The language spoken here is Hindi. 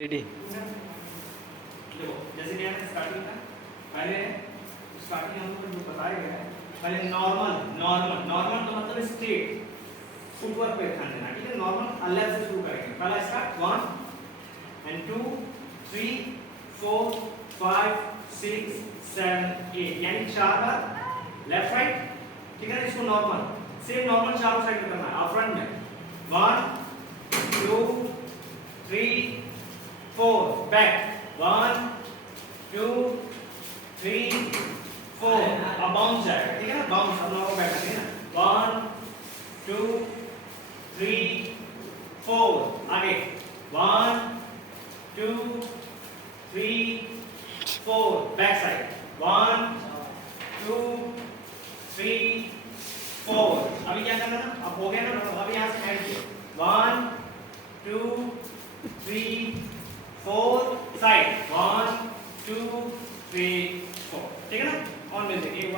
रेडी। देखो जैसे कि हमने स्टार्टिंग का पहले स्टार्टिंग हम लोग जो बताया गया है पहले नॉर्मल नॉर्मल नॉर्मल का मतलब स्ट्रेट फुटवर्क पे ध्यान देना। ठीक है, नॉर्मल लेफ्ट से शुरू करेंगे। पहला स्टार्ट 1 and 2 3 4 5 6 7 8 यानी 4 बार लेफ्ट राइट। ठीक है, इसको नॉर्मल सेम नॉर्मल चारों साइड में करना है। और फ्रंट में 1 2 3 4 बैक 1 2 3 4 अब बाउंस जाएगा। ठीक है ना, बाउंस अब नॉर्मल बैक करेंगे ना। 1 2 3 4 आगे 1 2 3 4 बैक साइड 1 2 3 4। अभी क्या करना था, अब हो गया ना, अभी यहाँ से ऐड किया 1 2 3 4 साइड 1 2 3 4। ठीक है ना, ऑन मिलते हैं 1